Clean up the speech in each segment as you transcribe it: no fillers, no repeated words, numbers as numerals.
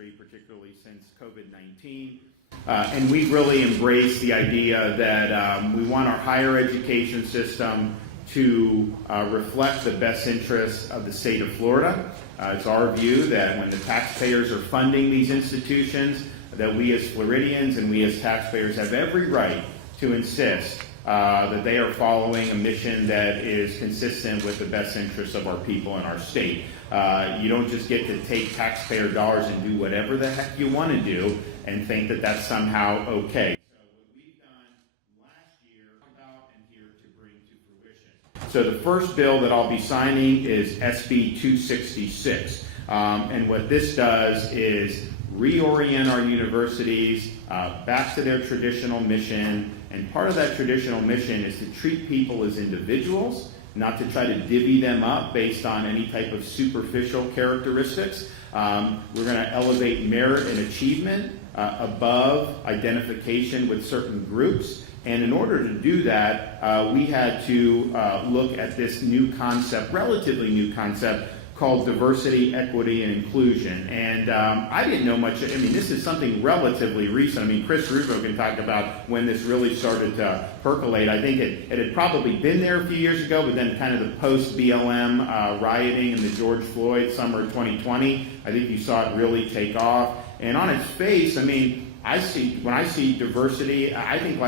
country, particularly since COVID-19. And we've really embraced the idea that we want our higher education system to reflect the best interests of the state of Florida. It's our view that when the taxpayers are funding these institutions, that we as Floridians and we as taxpayers have every right to insist that they are following a mission that is consistent with the best interests of our people in our state. You don't just get to take taxpayer dollars and do whatever the heck you want to do and think that that's somehow okay. So what we've done last year about and here to bring to fruition. So the first bill that I'll be signing is SB 266. And what this does is reorient our universities back to their traditional mission. And part of that traditional mission is to treat people as individuals, not to try to divvy them up based on any type of superficial characteristics. We're going to elevate merit and achievement above identification with certain groups. And in order to do that, we had to look at this new concept, relatively new concept, called diversity, equity, and inclusion. And I didn't know much. I mean, this is something relatively recent. I mean, Chris Rufo can talk about when this really started to percolate. I think it had probably been there a few years ago, but then kind of the post-BLM rioting and the George Floyd summer 2020, I think you saw it really take off. And on its face, I mean, when I see diversity, I think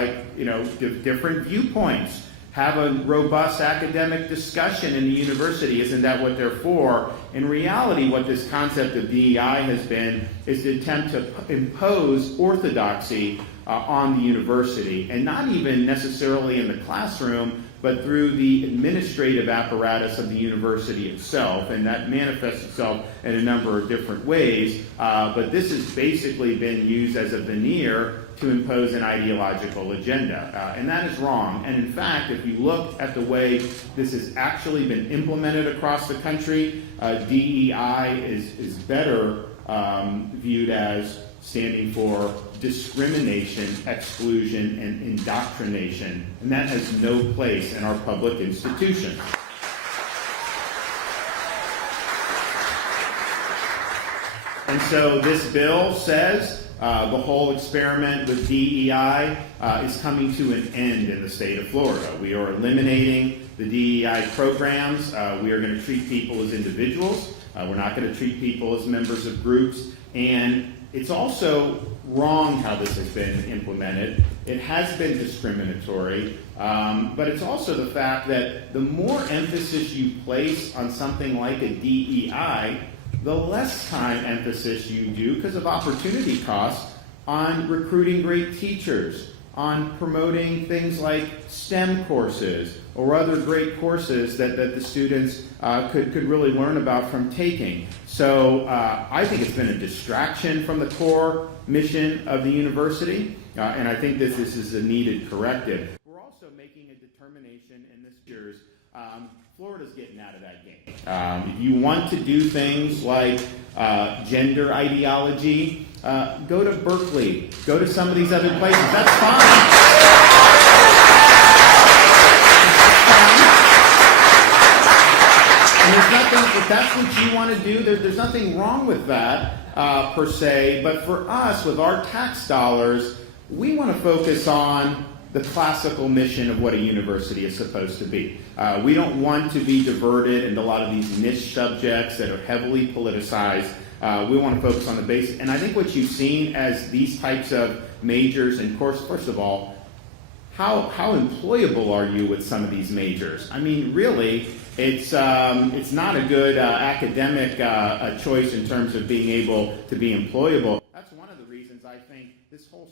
different viewpoints. Have a robust academic discussion in the university. Isn't that what they're for? In reality, what this concept of DEI has been is the attempt to impose orthodoxy on the university, and not even necessarily in the classroom, but through the administrative apparatus of the university itself. And that manifests itself in a number of different ways. But this has basically been used as a veneer to impose an ideological agenda. And that is wrong. And in fact, if you look at the way this has actually been implemented across the country, DEI is better viewed as standing for discrimination, exclusion, and indoctrination. And that has no place in our public institutions. And so this bill says the whole experiment with DEI is coming to an end in the state of Florida. We are eliminating the DEI programs. We are going to treat people as individuals. We're not going to treat people as members of groups. And it's also wrong how this has been implemented. It has been discriminatory, but it's also the fact that the more emphasis you place on something like a DEI, the less time emphasis you do, because of opportunity costs, on recruiting great teachers, on promoting things like STEM courses or other great courses that the students could really learn about from taking. So I think it's been a distraction from the core mission of the university, and I think this is a needed corrective. We're also making a determination in this year's Florida's getting out of that game. If you want to do things like gender ideology, go to Berkeley, go to some of these other places. That's fine. And there's nothing, if that's what you want to do, there's nothing wrong with that per se. But for us, with our tax dollars, we want to focus on the classical mission of what a university is supposed to be. We don't want to be diverted into a lot of these niche subjects that are heavily politicized. We want to focus on the basics. And I think what you've seen as these types of majors, and of course, first of all, how employable are you with some of these majors? I mean, really, it's not a good academic choice in terms of being able to be employable. That's one of the reasons I think this whole